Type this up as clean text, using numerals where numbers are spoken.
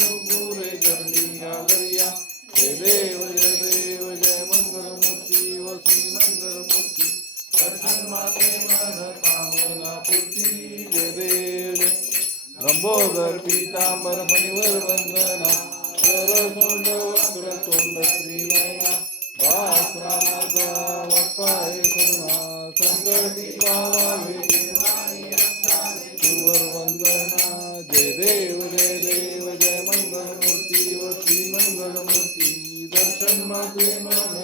नुपुरे चरणी घालरिया जय देव जय मंगलमूर्ती वसी मंगलमूर्ती दर्शन माते मन कामना पूर्ती जय देव लंबोदर पीतांबर मणिवर वंदना सरसोंड वक्रतुंड श्रीनयना दास रामाचा वक्ताय करुणा संकटी पावावे गुरुवर वंदना जय देव जय मंगलमूर्ती व श्री मंगलमूर्ती दर्शन मागे मन